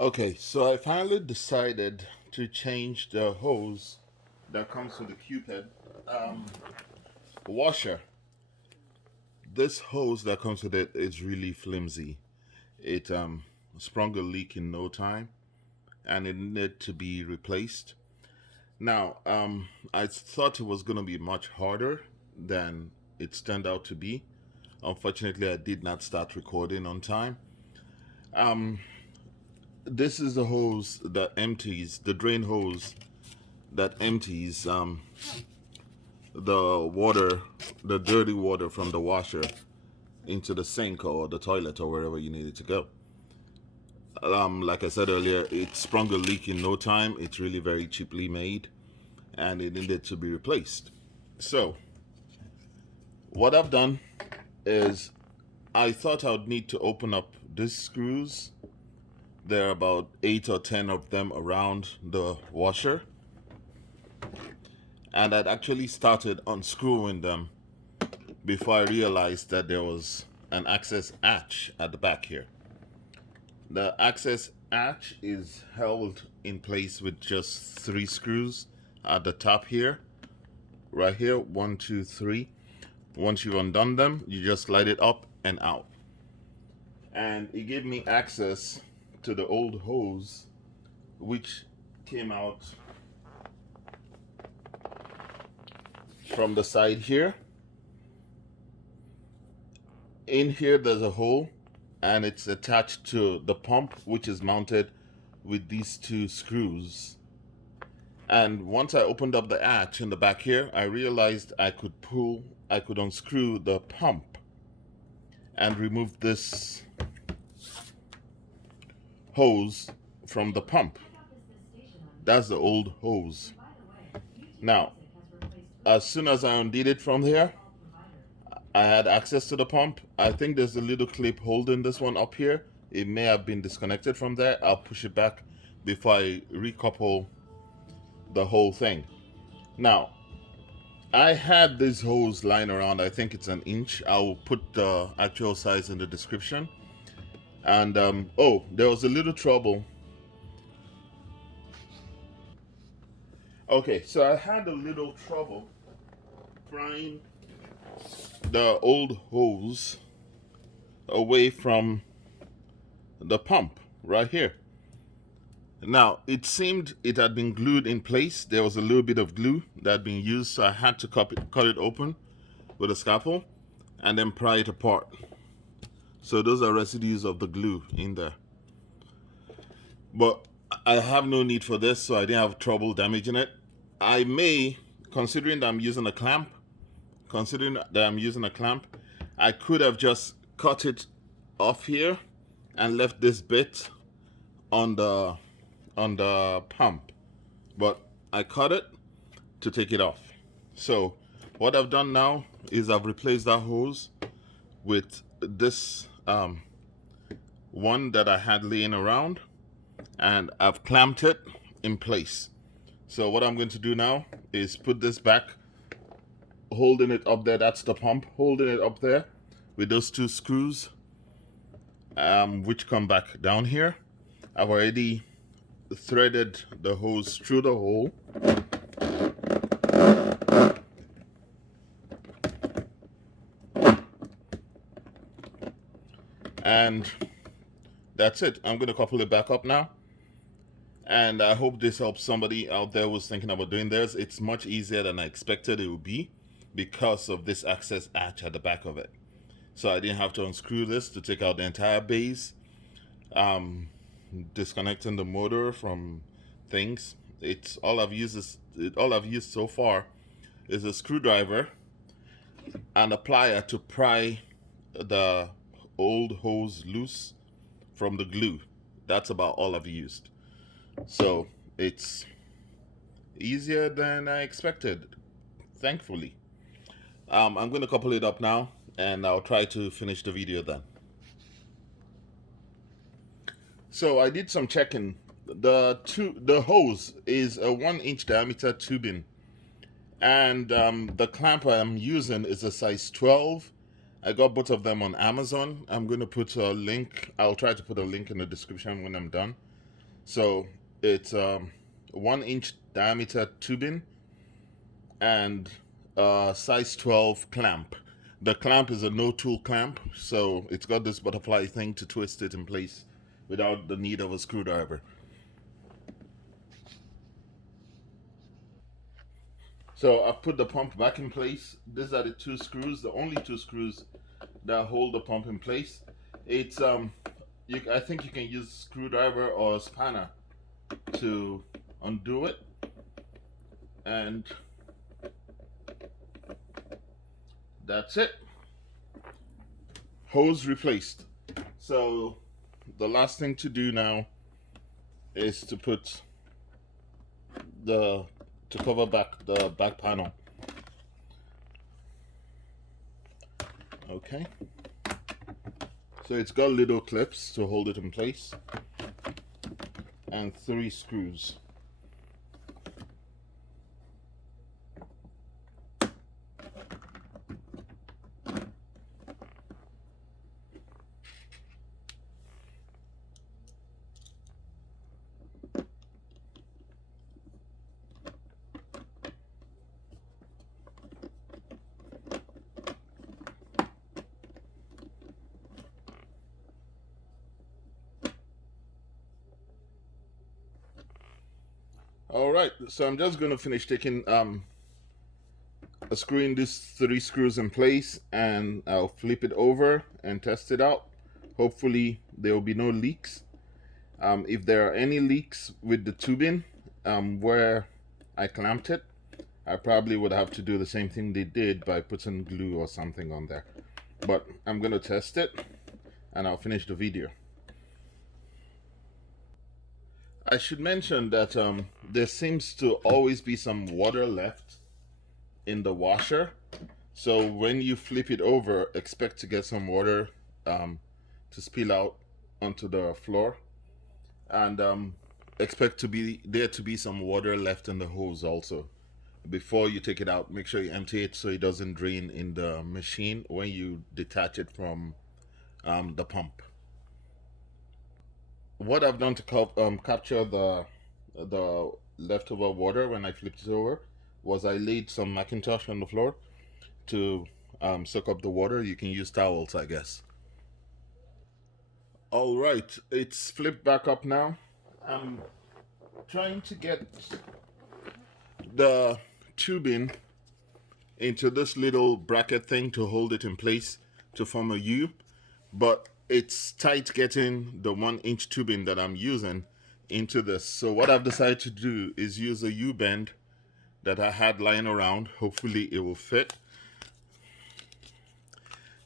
Okay, so I finally decided to change the hose that comes with the Cupid um, washer. This hose that comes with it is really flimsy. It sprung a leak in no time, and it needed to be replaced. Now, I thought it was going to be much harder than it turned out to be. Unfortunately, I did not start recording on time. Um, this is the hose that empties, the drain hose that empties the water, the dirty water from the washer into the sink or the toilet or wherever you need it to go. Like I said earlier, it sprung a leak in no time. It's really very cheaply made and it needed to be replaced. So, what I've done is I thought I would need to open up these screws. There are about 8 or 10 of them around the washer, and I'd actually started unscrewing them before I realized that there was an access hatch at the back here. The access hatch is held in place with just 3 screws at the top here, right here, 1, 2, 3. Once you've undone them, you just slide it up and out. And it gave me access to the old hose, which came out from the side here. In here, there's a hole, and it's attached to the pump, which is mounted with these 2 screws. And once I opened up the hatch in the back here, I realized I could unscrew the pump and remove this hose from the pump. That's the old hose. Now, as soon as I undid it from here, I had access to the pump. I think there's a little clip holding this one up here. It may have been disconnected from there. I'll push it back before I recouple the whole thing. Now, I had this hose lying around. I think it's an inch. I'll put the actual size in the description. And oh, there was a little trouble. Okay, so I had a little trouble prying the old hose away from the pump right here. Now, it seemed it had been glued in place. There was a little bit of glue that had been used, so I had to cut it open with a scalpel and then pry it apart. So those are residues of the glue in there. But I have no need for this, so I didn't have trouble damaging it. I may, considering that I'm using a clamp, I could have just cut it off here and left this bit on the pump, but I cut it to take it off. So what I've done now is I've replaced that hose with this one that I had laying around, and I've clamped it in place. So what I'm going to do now is put this back, holding it up there. That's the pump, holding it up there with those 2 screws, which come back down here. I've already threaded the hose through the hole. And that's it. I'm going to couple it back up now. And I hope this helps somebody out there who's thinking about doing theirs. It's much easier than I expected it would be because of this access hatch at the back of it. So I didn't have to unscrew this to take out the entire base, disconnecting the motor from things. It's all I've used so far is a screwdriver and a plier to pry the old hose loose from the glue. That's about all I've used. So it's easier than I expected, thankfully. I'm going to couple it up now, and I'll try to finish the video then. So I did some checking. The hose is a 1-inch diameter tubing, and the clamp I'm using is a size 12. I got both of them on Amazon. I'm going to put a link. I'll try to put a link in the description when I'm done. So it's 1 inch diameter tubing and size 12 clamp. The clamp is a no tool clamp, so it's got this butterfly thing to twist it in place without the need of a screwdriver. So I've put the pump back in place. These are the two screws, the only two screws that hold the pump in place. It's I think you can use screwdriver or a spanner to undo it, and that's it. Hose replaced. So the last thing to do now is to put the to cover back the back panel. Okay. So it's got little clips to hold it in place and 3 screws. All right, so I'm just going to finish taking screwing these 3 screws in place, and I'll flip it over and test it out. Hopefully there will be no leaks. If there are any leaks with the tubing where I clamped it, I probably would have to do the same thing they did by putting glue or something on there. But I'm going to test it and I'll finish the video. I should mention that there seems to always be some water left in the washer. So when you flip it over, expect to get some water to spill out onto the floor. And expect to be there to be some water left in the hose also. Before you take it out, make sure you empty it so it doesn't drain in the machine when you detach it from the pump. What I've done to capture the leftover water when I flipped it over was I laid some Macintosh on the floor to soak up the water. You can use towels, I guess. All right, it's flipped back up now. I'm trying to get the tubing into this little bracket thing to hold it in place to form a U, but it's tight getting the 1 inch tubing that I'm using into this. So what I've decided to do is use a U bend that I had lying around. Hopefully it will fit.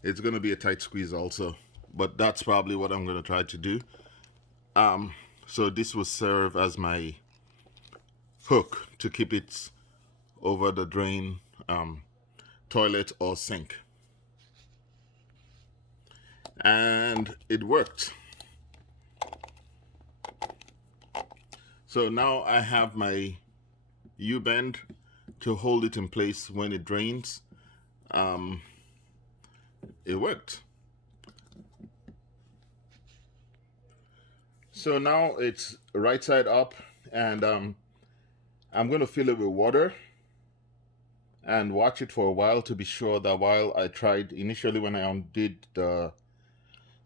It's going to be a tight squeeze also, but that's probably what I'm going to try to do. So this will serve as my hook to keep it over the drain, toilet or sink. And it worked. So now I have my U-bend to hold it in place when it drains. It worked. So now it's right side up, and I'm going to fill it with water and watch it for a while to be sure that while I tried initially when I undid the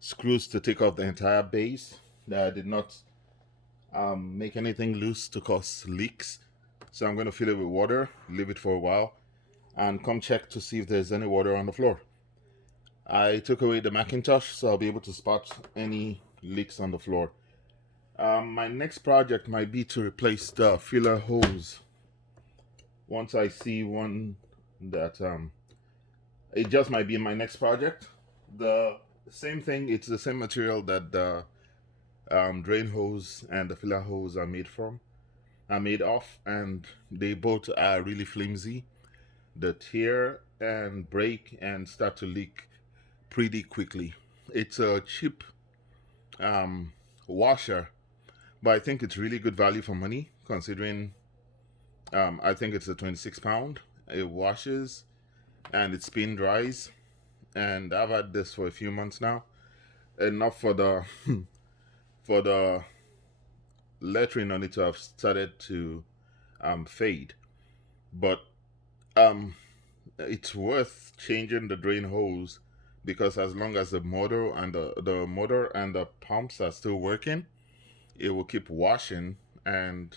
screws to take off the entire base, that I did not make anything loose to cause leaks. So I'm going to fill it with water, leave it for a while, and come check to see if there's any water on the floor. I took away the Macintosh, so I'll be able to spot any leaks on the floor. My next project might be to replace the filler hose. Once I see one that it just might be my next project. The same thing, it's the same material that the drain hose and the filler hose are made of, and they both are really flimsy. They tear and break and start to leak pretty quickly. It's a cheap washer, but I think it's really good value for money considering I think it's a 26 pound. It washes and it spin dries, and I've had this for a few months now. Enough for the for the lettering on it to have started to fade. But um, it's worth changing the drain hose because as long as the motor and the motor and the pumps are still working, it will keep washing, and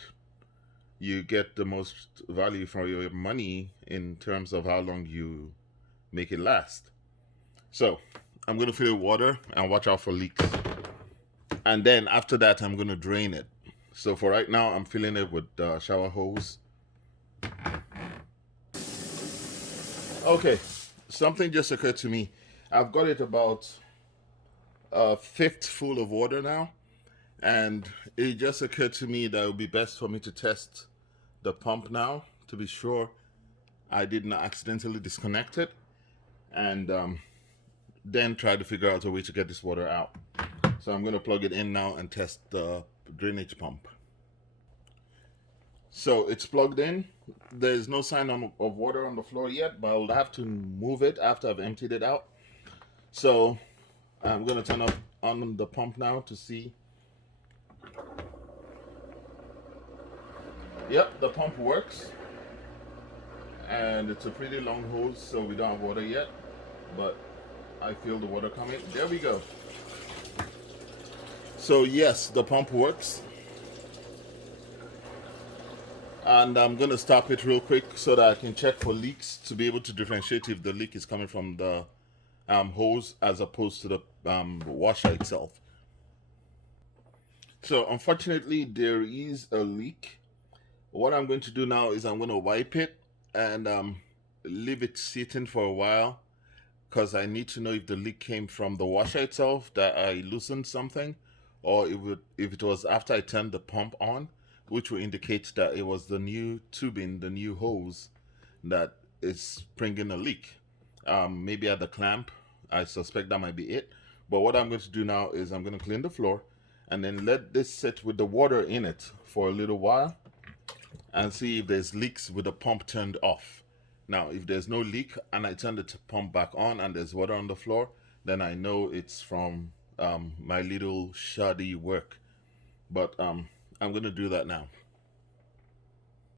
you get the most value for your money in terms of how long you make it last. So I'm going to fill it with water and watch out for leaks. And then after that, I'm going to drain it. So for right now, I'm filling it with the shower hose. Okay, something just occurred to me. I've got it about a fifth full of water now, and it just occurred to me that it would be best for me to test the pump now to be sure I did not accidentally disconnect it, and then try to figure out a way to get this water out. So I'm going to plug it in now and test the drainage pump. So it's plugged in. There's no sign of water on the floor yet, but I'll have to move it after I've emptied it out. So I'm going to turn on the pump now to see. Yep, the pump works. And it's a pretty long hose, so we don't have water yet. But I feel the water coming. There we go. So yes, the pump works. And I'm going to stop it real quick so that I can check for leaks to be able to differentiate if the leak is coming from the hose as opposed to the washer itself. So unfortunately, there is a leak. What I'm going to do now is I'm going to wipe it and leave it sitting for a while because I need to know if the leak came from the washer itself, that I loosened something, or if it was after I turned the pump on, which will indicate that it was the new tubing, the new hose that is bringing a leak. Maybe at the clamp. I suspect that might be it. But what I'm going to do now is I'm going to clean the floor and then let this sit with the water in it for a little while and see if there's leaks with the pump turned off. Now, if there's no leak and I turn the pump back on and there's water on the floor, then I know it's from my little shoddy work. But I'm going to do that now.